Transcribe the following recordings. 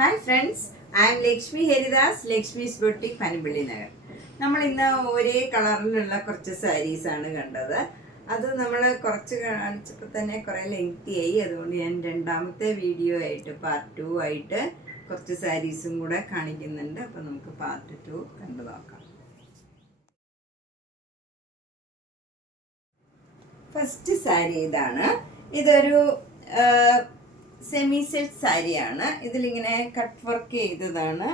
Hi friends, I M Lakshmi Haridas, Lakshmi's boutique, Panampilly Nagar. നമ്മൾ ഇന്ന് ഒരേ കളറിലുള്ള കുറച്ച് സാരീസാണ് കണ്ടത്. അത് നമ്മൾ കുറച്ച് കാണിച്ചപ്പോൾ തന്നെ കുറേ ലെങ്തി ആയി. അതുകൊണ്ട് ഞാൻ രണ്ടാമത്തെ വീഡിയോ ആയിട്ട് പാർട്ട് 2 ആയിട്ട് കുറച്ച് സാരീസും കൂടെ കാണിക്കുന്നുണ്ട്. അപ്പോൾ നമുക്ക് പാർട്ട് 2 കണ്ടു നോക്കാം. ഫസ്റ്റ് സാരി ഇതാണ്. ഇതൊരു സെമി സിൽക്ക് സാരിയാണ്. ഇതിലിങ്ങനെ കട്ട് വർക്ക് ചെയ്തതാണ്.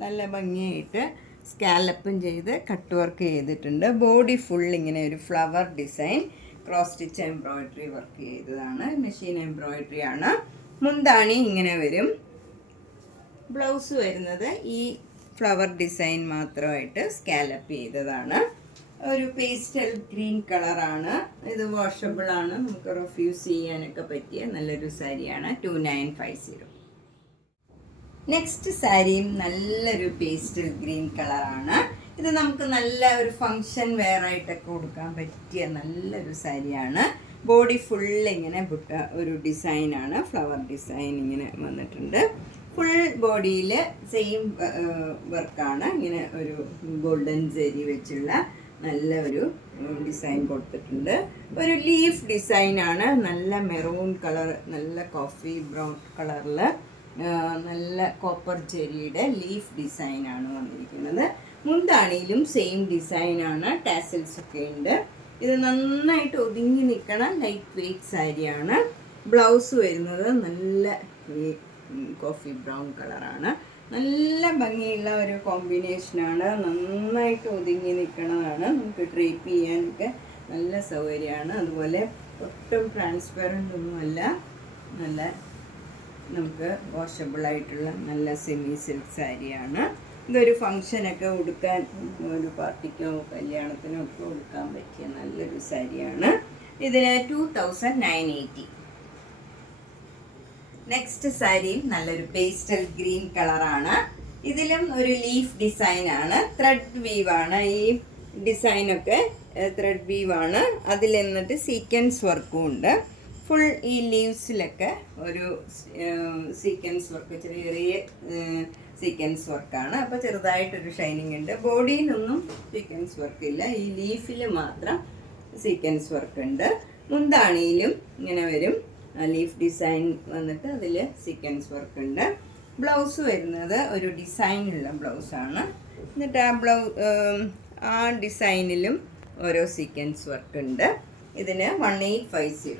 നല്ല ഭംഗിയായിട്ട് സ്കാലപ്പും ചെയ്ത് കട്ട് വർക്ക് ചെയ്തിട്ടുണ്ട്. ബോഡി ഫുൾ ഇങ്ങനെ ഒരു flower design cross stitch embroidery work ചെയ്തതാണ്. മെഷീൻ എംബ്രോയിഡറി ആണ്. മുന്താണി ഇങ്ങനെ വരും. ബ്ലൗസ് വരുന്നത് ഈ ഫ്ലവർ ഡിസൈൻ മാത്രമായിട്ട് സ്കാലപ്പ് ചെയ്തതാണ്. ഒരു പേസ്റ്റൽ ഗ്രീൻ കളറാണ്. ഇത് വാഷബിൾ ആണ്. നമുക്ക് റെഫ്യൂസ് ചെയ്യാനൊക്കെ പറ്റിയ നല്ലൊരു സാരിയാണ്. 2950. നെക്സ്റ്റ് സാരിയും നല്ലൊരു പേസ്റ്റൽ ഗ്രീൻ കളറാണ്. ഇത് നമുക്ക് നല്ല ഒരു ഫങ്ഷൻ വെയർ ആയിട്ടൊക്കെ കൊടുക്കാൻ പറ്റിയ നല്ലൊരു സാരിയാണ്. ബോഡി ഫുൾ ഇങ്ങനെ ഒരു ഡിസൈനാണ്. ഫ്ലവർ ഡിസൈൻ ഇങ്ങനെ വന്നിട്ടുണ്ട്. ഫുൾ ബോഡിയിൽ സെയിം വർക്കാണ്. ഇങ്ങനെ ഒരു ഗോൾഡൻ ജെറി വെച്ചുള്ള നല്ല ഒരു ഡിസൈൻ കൊടുത്തിട്ടുണ്ട്. ഒരു ലീഫ് ഡിസൈനാണ്. നല്ല മെറൂൺ കളർ, നല്ല കോഫി ബ്രൗൺ കളറിൽ നല്ല കോപ്പർ ജെറിയുടെ ലീഫ് ഡിസൈനാണ് വന്നിരിക്കുന്നത്. മുന്താണിയിലും സെയിം ഡിസൈനാണ്. ടാസൽസ് ഒക്കെ ഉണ്ട്. ഇത് നന്നായിട്ട് ഒതുങ്ങി നിൽക്കണ ലൈറ്റ് വെയ്റ്റ് സാരിയാണ്. ബ്ലൗസ് വരുന്നത് നല്ല കോഫി ബ്രൗൺ കളറാണ്. നല്ല ഭംഗിയുള്ള ഒരു കോമ്പിനേഷനാണ്. നന്നായിട്ട് ഒതുങ്ങി നിൽക്കുന്നതാണ്. നമുക്ക് ഡ്രേപ്പ് ചെയ്യാനൊക്കെ നല്ല സൗകര്യമാണ്. അതുപോലെ ഒട്ടും ട്രാൻസ്പെറൻ്റ് ഒന്നുമല്ല. നല്ല നമുക്ക് വാഷബിളായിട്ടുള്ള നല്ല സെമി സിൽക്ക് സാരിയാണ്. ഇതൊരു ഫങ്ഷനൊക്കെ ഉടുക്കാൻ, ഒരു പാർട്ടിക്കോ കല്യാണത്തിനോ ഒക്കെ ഉടുക്കാൻ പറ്റിയ നല്ലൊരു സാരിയാണ്. ഇതിന് 2980. നെക്സ്റ്റ് സാരി നല്ലൊരു പേസ്റ്റൽ ഗ്രീൻ കളറാണ്. ഇതിലും ഒരു ലീഫ് ഡിസൈനാണ്. ത്രെഡ് വീവാണ്. ഈ ഡിസൈനൊക്കെ ത്രെഡ് വീവാണ്. അതിൽ എന്നിട്ട് സീക്വൻസ് വർക്കും ഉണ്ട്. ഫുൾ ഈ ലീവ്സിലൊക്കെ ഒരു സീക്വൻസ് വർക്ക്, ചെറിയ ചെറിയ സീക്വൻസ് വർക്കാണ്. അപ്പോൾ ചെറുതായിട്ടൊരു ഷൈനിങ് ഉണ്ട്. ബോഡിയിലൊന്നും സീക്വൻസ് വർക്കില്ല. ഈ ലീഫിൽ മാത്രം സീക്വൻസ് വർക്ക് ഉണ്ട്. മുന്താണിയിലും ഇങ്ങനെ വരും. ലീഫ് ഡിസൈൻ വന്നിട്ട് അതിൽ സീക്വൻസ് വർക്ക് ഉണ്ട്. ബ്ലൗസ് വരുന്നത് ഒരു ഡിസൈനുള്ള ബ്ലൗസാണ്. എന്നിട്ട് ആ ഡിസൈനിലും ഓരോ സീക്വൻസ് വർക്ക് ഉണ്ട്. ഇതിന് 1850.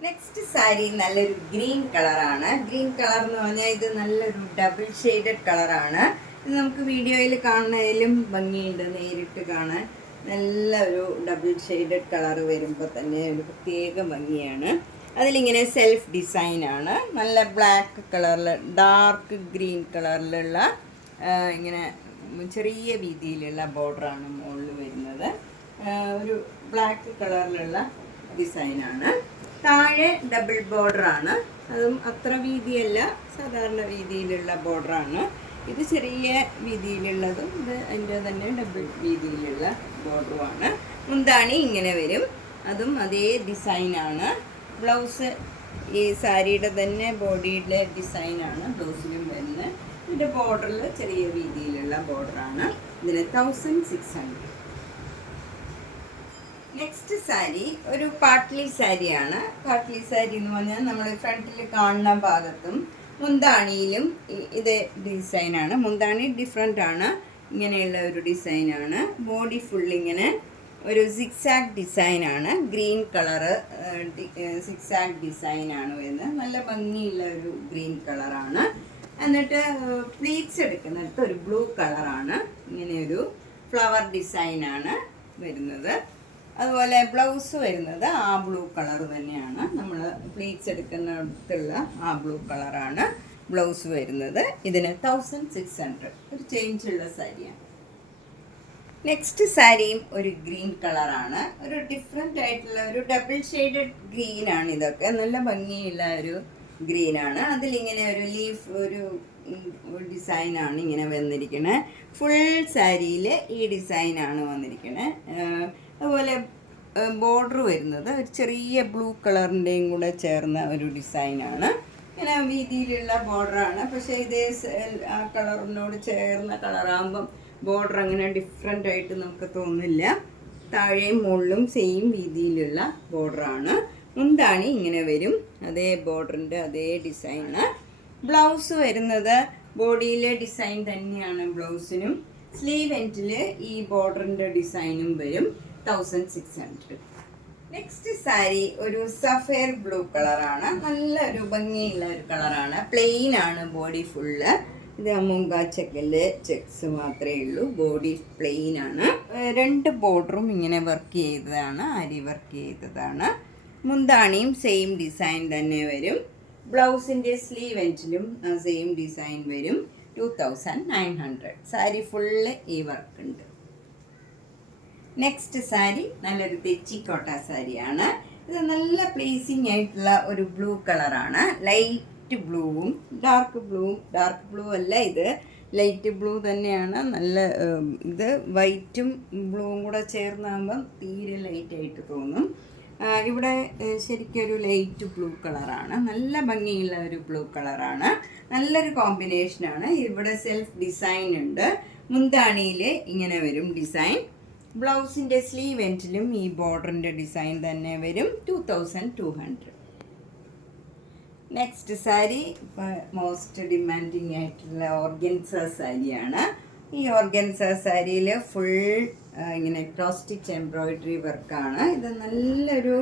നെക്സ്റ്റ് സാരി നല്ലൊരു ഗ്രീൻ കളറാണ്. ഗ്രീൻ കളർ എന്ന് പറഞ്ഞാൽ ഇത് നല്ലൊരു ഡബിൾ ഷെയ്ഡഡ് കളറാണ്. ഇത് നമുക്ക് വീഡിയോയിൽ കാണുന്നതിലും ഭംഗിയുണ്ട്. നേരിട്ട് കാണാൻ നല്ല ഒരു ഡബിൾ ഷെയ്ഡഡ് കളർ വരുമ്പോൾ തന്നെ ഒരു പ്രത്യേക ഭംഗിയാണ്. അതിലിങ്ങനെ സെൽഫ് ഡിസൈനാണ്. നല്ല ബ്ലാക്ക് കളറിൽ, ഡാർക്ക് ഗ്രീൻ കളറിലുള്ള ഇങ്ങനെ ചെറിയ വീതിയിലുള്ള ബോർഡറാണ് മുകളിൽ വരുന്നത്. ഒരു ബ്ലാക്ക് കളറിലുള്ള ഡിസൈനാണ്. താഴെ ഡബിൾ ബോർഡറാണ്. അതും അത്ര വീതിയല്ല, സാധാരണ വീതിയിലുള്ള ബോർഡറാണ്. ഇത് ചെറിയ വീതിയിലുള്ളതും ഇത് അതിൻ്റെ തന്നെ ഡബിൾ വീതിയിലുള്ള ബോർഡറുമാണ്. മുന്താണി ഇങ്ങനെ വരും. അതും അതേ ഡിസൈനാണ്. ബ്ലൗസ് ഈ സാരിയുടെ തന്നെ ബോഡിയിലെ ഡിസൈനാണ് ബ്ലൗസിലും വരുന്നത്. ഇതിൻ്റെ ബോർഡറിൽ ചെറിയ വീതിയിലുള്ള ബോർഡറാണ്. ഇതിന് 1600. നെക്സ്റ്റ് സാരി ഒരു പാട്ട്ലി സാരിയാണ്. പാട്ട്ലി സാരി എന്ന് പറഞ്ഞാൽ നമ്മൾ ഫ്രണ്ടിൽ കാണുന്ന ഭാഗത്തും മുന്താണിയിലും ഇതേ ഡിസൈനാണ്. മുന്താണി ഡിഫറെൻ്റ് ആണ്. ഇങ്ങനെയുള്ള ഒരു ഡിസൈനാണ്. ബോഡി ഫുള്ളിങ്ങനെ ഒരു സിക്സാഗ് ഡിസൈനാണ്. ഗ്രീൻ കളറ് സിക്സാഗ് ഡിസൈനാണ് വരുന്നത്. നല്ല ഭംഗിയുള്ള ഒരു ഗ്രീൻ കളറാണ്. എന്നിട്ട് പ്ലീറ്റ്സ് എടുക്കുന്നിടത്ത് ഒരു ബ്ലൂ കളറാണ്. ഇങ്ങനെയൊരു ഫ്ലവർ ഡിസൈനാണ് വരുന്നത്. അതുപോലെ ബ്ലൗസ് വരുന്നത് ആ ബ്ലൂ കളർ തന്നെയാണ്. നമ്മൾ പ്ലീറ്റ്സ് എടുക്കുന്നിടത്തുള്ള ആ ബ്ലൂ കളറാണ് ബ്ലൗസ് വരുന്നത്. ഇതിന് 1600. ഒരു ചേഞ്ചുള്ള സാരിയാണ്. നെക്സ്റ്റ് സാരിയും ഒരു ഗ്രീൻ കളറാണ്. ഒരു ഡിഫറെൻ്റ് ആയിട്ടുള്ള ഒരു ഡബിൾ ഷെയ്ഡഡ് ഗ്രീനാണ്. ഇതൊക്കെ നല്ല ഭംഗിയുള്ള ഒരു ഗ്രീനാണ്. അതിലിങ്ങനെ ഒരു ലീഫ് ഒരു ഡിസൈനാണ് ഇങ്ങനെ വന്നിരിക്കുന്നത്. ഫുൾ സാരിയിൽ ഈ ഡിസൈനാണ് വന്നിരിക്കുന്നത്. അതുപോലെ ബോർഡർ വരുന്നത് ഒരു ചെറിയ ബ്ലൂ കളറിൻ്റെയും കൂടെ ചേർന്ന ഒരു ഡിസൈനാണ്. ഇങ്ങനെ വീതിയിലുള്ള ബോർഡറാണ്. പക്ഷേ ഇതേ ആ കളറിനോട് ചേർന്ന കളറാകുമ്പം ബോർഡർ അങ്ങനെ ഡിഫറെൻ്റ് ആയിട്ട് നമുക്ക് തോന്നില്ല. താഴെയും മുകളിലും സെയിം വീതിയിലുള്ള ബോർഡറാണ്. മുന്താണി ഇങ്ങനെ വരും, അതേ ബോർഡറിൻ്റെ അതേ ഡിസൈന്. ബ്ലൗസ് വരുന്നത് ബോഡിയിലെ ഡിസൈൻ തന്നെയാണ് ബ്ലൗസിനും. സ്ലീവ് എൻഡിൽ ഈ ബോർഡറിൻ്റെ ഡിസൈനും വരും. 1600. നെക്സ്റ്റ് സാരി ഒരു സഫയർ ബ്ലൂ കളറാണ്. നല്ലൊരു ഭംഗിയുള്ള ഒരു കളറാണ്. പ്ലെയിൻ ആണ് ബോഡി ഫുള്ള്. ഇത് മുങ്കാച്ചക്കല് ചെക്സ് മാത്രമേ ഉള്ളൂ. ബോഡി പ്ലെയിൻ ആണ്. 2 ബോർഡറും ഇങ്ങനെ വർക്ക് ചെയ്തതാണ്, അരി വർക്ക് ചെയ്തതാണ്. മുന്താണിയും സെയിം ഡിസൈൻ തന്നെ വരും. ബ്ലൗസിൻ്റെ സ്ലീവ് എൻഡിലും സെയിം ഡിസൈൻ വരും. 2900. സാരി ഫുള്ള് ഈ വർക്ക് ഉണ്ട്. നെക്സ്റ്റ് സാരി നല്ലൊരു തെച്ചിക്കോട്ട സാരിയാണ്. ഇത് നല്ല പ്ലേസിങ് ആയിട്ടുള്ള ഒരു ബ്ലൂ കളറാണ്. ലൈറ്റ് ബ്ലൂവും ഡാർക്ക് ബ്ലൂ അല്ല, ഇത് ലൈറ്റ് ബ്ലൂ തന്നെയാണ്. നല്ല ഇത് വൈറ്റും ബ്ലൂവും കൂടെ ചേർന്നാകുമ്പം തീരെ ലൈറ്റായിട്ട് തോന്നും. ഇവിടെ ശരിക്കൊരു ലൈറ്റ് ബ്ലൂ കളറാണ്. നല്ല ഭംഗിയുള്ള ഒരു ബ്ലൂ കളറാണ്. നല്ലൊരു കോമ്പിനേഷനാണ്. ഇവിടെ സെൽഫ് ഡിസൈൻ ഉണ്ട്. മുന്താണിയിൽ ഇങ്ങനെ വരും ഡിസൈൻ. ബ്ലൗസിൻ്റെ സ്ലീവ് എൻഡിലും ഈ ബോർഡറിൻ്റെ ഡിസൈൻ തന്നെ വരും. 2200. നെക്സ്റ്റ് സാരി ഇപ്പോൾ മോസ്റ്റ് ഡിമാൻഡിങ് ആയിട്ടുള്ള ഓർഗൻസ സാരിയാണ്. ഈ ഓർഗൻസ സാരിയിൽ ഫുൾ ഇങ്ങനെ ക്രോസ് സ്റ്റിച്ച് എംബ്രോയിഡറി വർക്കാണ്. ഇത് നല്ലൊരു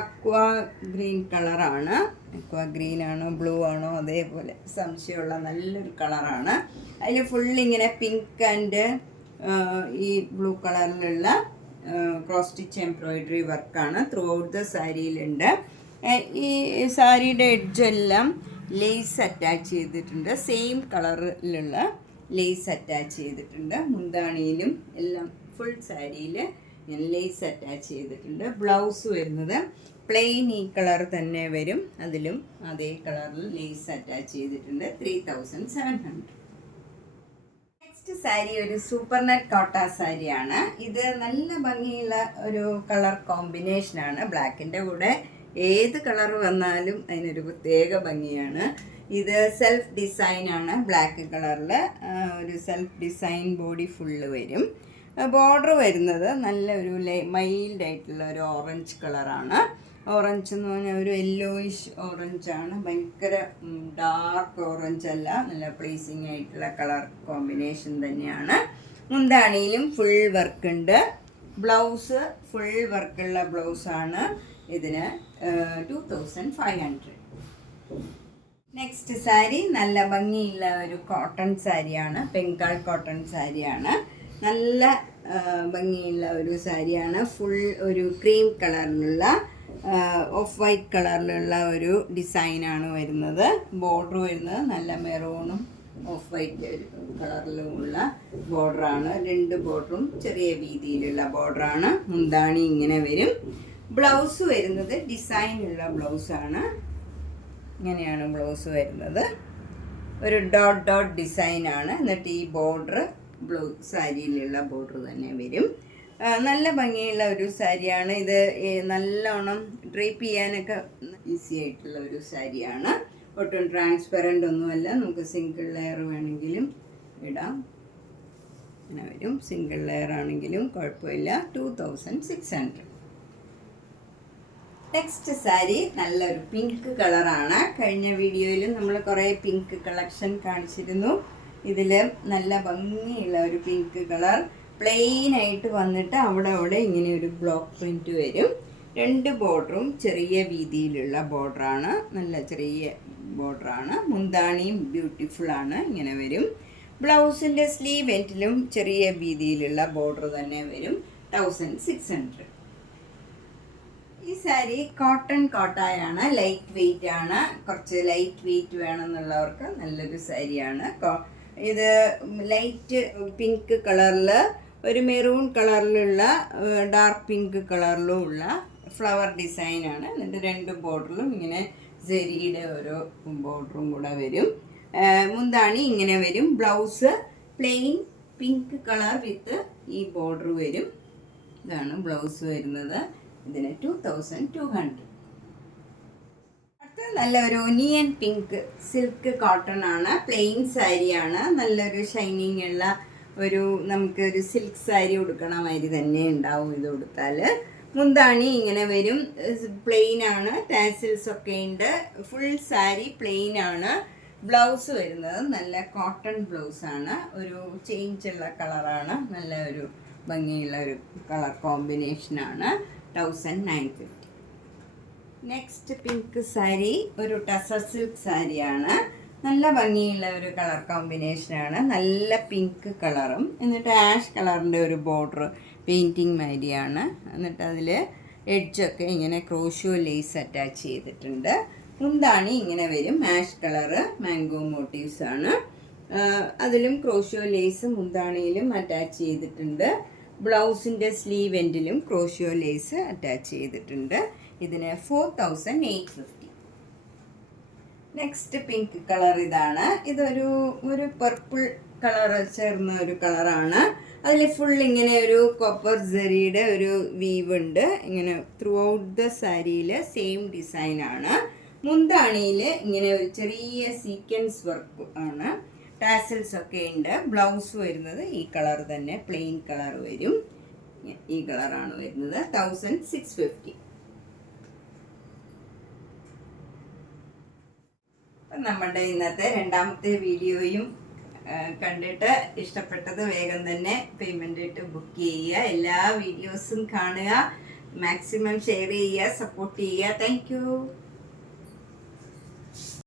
അക്വാ ഗ്രീൻ കളറാണ്. അക്വാ ഗ്രീൻ ആണോ ബ്ലൂ ആണോ അതേപോലെ സംശയമുള്ള നല്ലൊരു കളറാണ്. അതിൽ ഫുള്ളിങ്ങനെ പിങ്ക് ആൻഡ് ഈ ബ്ലൂ കളറിലുള്ള ക്രോസ് സ്റ്റിച്ച് എംബ്രോയിഡറി വർക്കാണ് ത്രൂ ഔട്ട് ദ സാരിയിലുണ്ട്. ഈ സാരിയുടെ എഡ്ജെല്ലാം ലേസ് അറ്റാച്ച് ചെയ്തിട്ടുണ്ട്. സെയിം കളറിലുള്ള ലേസ് അറ്റാച്ച് ചെയ്തിട്ടുണ്ട്. മുന്താണിയിലും എല്ലാം ഫുൾ സാരിയിൽ ലേസ് അറ്റാച്ച് ചെയ്തിട്ടുണ്ട്. ബ്ലൗസ് വരുന്നത് പ്ലെയിൻ ഈ കളർ തന്നെ വരും. അതിലും അതേ കളറിൽ ലേസ് അറ്റാച്ച് ചെയ്തിട്ടുണ്ട്. 3700. നെക്സ്റ്റ് സാരി ഒരു സൂപ്പർ നെറ്റ് കോട്ട സാരിയാണ്. ഇത് നല്ല ഭംഗിയുള്ള ഒരു കളർ കോമ്പിനേഷനാണ്. ബ്ലാക്കിൻ്റെ കൂടെ ഏത് കളർ വന്നാലും അതിനൊരു പ്രത്യേക ഭംഗിയാണ്. ഇത് സെൽഫ് ഡിസൈനാണ്. ബ്ലാക്ക് കളറിൽ ഒരു സെൽഫ് ഡിസൈൻ ബോഡി ഫുള്ള് വരും. ബോർഡർ വരുന്നത് നല്ല ഒരു മൈൽഡ് ആയിട്ടുള്ള ഒരു ഓറഞ്ച് കളറാണ്. ഓറഞ്ച് എന്ന് പറഞ്ഞാൽ ഒരു യെല്ലോയിഷ് ഓറഞ്ചാണ്. ഭയങ്കര ഡാർക്ക് ഓറഞ്ച് അല്ല, നല്ല പ്ലീസിങ് ആയിട്ടുള്ള കളർ കോമ്പിനേഷൻ തന്നെയാണ്. മുന്താണിയിലും ഫുൾ വർക്ക് ഉണ്ട്. ബ്ലൗസ് ഫുൾ വർക്കുള്ള ബ്ലൗസാണ്. ഇതിന് 2500. നെക്സ്റ്റ് സാരി നല്ല ഭംഗിയുള്ള ഒരു കോട്ടൺ സാരിയാണ്. ബംഗാൾ കോട്ടൺ സാരിയാണ്. നല്ല ഭംഗിയുള്ള ഒരു സാരിയാണ്. ഫുൾ ഒരു ക്രീം കളറിലുള്ള ഓഫ് വൈറ്റ് കളറിലുള്ള ഒരു ഡിസൈനാണ് വരുന്നത്. ബോർഡർ വരുന്നത് നല്ല മെറൂണും ഓഫ് വൈറ്റ് കളറിലുമുള്ള ബോർഡറാണ്. 2 ബോർഡറും ചെറിയ വീതിയിലുള്ള ബോർഡറാണ്. മുന്താണി ഇങ്ങനെ വരും. ബ്ലൗസ് വരുന്നത് ഡിസൈനുള്ള ബ്ലൗസാണ്. ഇങ്ങനെയാണ് ബ്ലൗസ് വരുന്നത്. ഒരു ഡോട്ട് ഡിസൈനാണ്. എന്നിട്ട് ഈ ബോർഡർ ബ്ലൂ സാരിയിലുള്ള ബോർഡർ തന്നെ വരും. നല്ല ഭംഗിയുള്ള ഒരു സാരിയാണ്. ഇത് നല്ലോണം ഡ്രേപ്പ് ചെയ്യാനൊക്കെ ഈസി ആയിട്ടുള്ള ഒരു സാരിയാണ്. ഒട്ടും ട്രാൻസ്പെറൻ്റ് ഒന്നുമല്ല. നമുക്ക് സിംഗിൾ ലെയർ വേണമെങ്കിലും ഇടാം. അങ്ങനെ വരും. സിംഗിൾ ലെയർ ആണെങ്കിലും കുഴപ്പമില്ല. 2600. നെക്സ്റ്റ് സാരി നല്ലൊരു പിങ്ക് കളറാണ്. കഴിഞ്ഞ വീഡിയോയിലും നമ്മൾ കുറേ പിങ്ക് കളക്ഷൻ കാണിച്ചിരുന്നു. ഇതിൽ നല്ല ഭംഗിയുള്ള ഒരു പിങ്ക് കളർ പ്ലെയിൻ ആയിട്ട് വന്നിട്ട് അവിടെ ഇങ്ങനെ ഒരു ബ്ലോക്ക് പ്രിൻറ്റ് വരും. 2 ബോർഡറും ചെറിയ വീതിയിലുള്ള ബോർഡറാണ്. നല്ല ചെറിയ ബോർഡറാണ്. മുന്താണിയും ബ്യൂട്ടിഫുള്ളാണ്. ഇങ്ങനെ വരും. ബ്ലൗസിൻ്റെ സ്ലീവ് എൻഡിലും ചെറിയ വീതിയിലുള്ള ബോർഡർ തന്നെ വരും. 1600. ഈ സാരി കോട്ടൺ കോട്ടായാണ്. ലൈറ്റ് വെയ്റ്റ് ആണ്. കുറച്ച് ലൈറ്റ് വെയ്റ്റ് വേണമെന്നുള്ളവർക്ക് നല്ലൊരു സാരിയാണ്. ഇത് ലൈറ്റ് പിങ്ക് കളറിൽ ഒരു മെറൂൺ കളറിലുള്ള ഡാർക്ക് പിങ്ക് കളറിലും ഉള്ള ഫ്ലവർ ഡിസൈനാണ്. എന്നിട്ട് 2 ബോർഡറിലും ഇങ്ങനെ ജെരിയുടെ ഓരോ ബോർഡറും കൂടെ വരും. മുന്താണി ഇങ്ങനെ വരും. Blouse plain pink colour with ഈ ബോർഡർ വരും. ഇതാണ് ബ്ലൗസ് വരുന്നത്. ഇതിന് 2200. നല്ലൊരു ഒനിയൻ പിങ്ക് സിൽക്ക് കോട്ടൺ ആണ്, പ്ലെയിൻ സാരിയാണ്. നല്ലൊരു ഷൈനിങ് ഉള്ള ഒരു നമുക്കൊരു സിൽക്ക് സാരി ഉടുക്കണ മാതിരി തന്നെ ഉണ്ടാവും ഇത് ഉടുത്താൽ. മുന്താണി ഇങ്ങനെ വരും, പ്ലെയിൻ ആണ്, ടാസിൽസ് ഒക്കെ ഉണ്ട്. ഫുൾ സാരി പ്ലെയിൻ ആണ്. ബ്ലൗസ് വരുന്നത് നല്ല കോട്ടൺ ബ്ലൗസാണ്, ഒരു ചേഞ്ച് ഉള്ള കളറാണ്, നല്ല ഒരു ഭംഗിയുള്ള ഒരു കളർ കോമ്പിനേഷനാണ്. 1950. നെക്സ്റ്റ് പിങ്ക് സാരി ഒരു ടസർ സിൽക്ക് സാരിയാണ്. നല്ല ഭംഗിയുള്ള ഒരു കളർ കോമ്പിനേഷനാണ്, നല്ല പിങ്ക് കളറും എന്നിട്ട് ആഷ് കളറിൻ്റെ ഒരു ബോർഡർ പെയിൻറ്റിങ് മാതിരിയാണ്. എന്നിട്ട് അതിൽ എഡ്ജൊക്കെ ഇങ്ങനെ ക്രോഷ്യോ ലേസ് അറ്റാച്ച് ചെയ്തിട്ടുണ്ട്. മുന്താണി ഇങ്ങനെ വരും, ആഷ് കളറ് മാംഗോ മോട്ടീവ്സ് ആണ്. അതിലും ക്രോഷ്യോ ലേസ് മുന്താണിയിലും അറ്റാച്ച് ചെയ്തിട്ടുണ്ട്. ബ്ലൗസിൻ്റെ സ്ലീവ് എൻഡിലും ക്രോഷ്യോ ലേസ് അറ്റാച്ച് ചെയ്തിട്ടുണ്ട്. ഇതിന് 4850. നെക്സ്റ്റ് പിങ്ക് കളർ ഇതാണ്. ഇതൊരു പർപ്പിൾ കളർ ചേർന്ന ഒരു കളറാണ്. അതിൽ ഫുൾ ഇങ്ങനെ ഒരു കോപ്പർ സെറിയുടെ ഒരു വീവ് ഉണ്ട്. ഇങ്ങനെ ത്രൂ ഔട്ട് ദ സാരിയിൽ സെയിം ഡിസൈനാണ്. മുന്താണിയിൽ ഇങ്ങനെ ഒരു ചെറിയ സീക്വൻസ് വർക്ക് ആണ്. ടാസൽസ് ഒക്കെ ഉണ്ട്. ബ്ലൗസ് വരുന്നത് ഈ കളർ തന്നെ, പ്ലെയിൻ കളർ വരും. ഈ കളറാണ് വരുന്നത്. 1650. നമ്മുടെ ഇന്നത്തെ രണ്ടാമത്തെ വീഡിയോയും കണ്ടിട്ട് ഇഷ്ടപ്പെട്ടത് വേഗം തന്നെ പേയ്മെൻ്റ് ഇട്ട് ബുക്ക് ചെയ്യുക. എല്ലാ വീഡിയോസും കാണുക, മാക്സിമം ഷെയർ ചെയ്യുക, സപ്പോർട്ട് ചെയ്യുക. താങ്ക്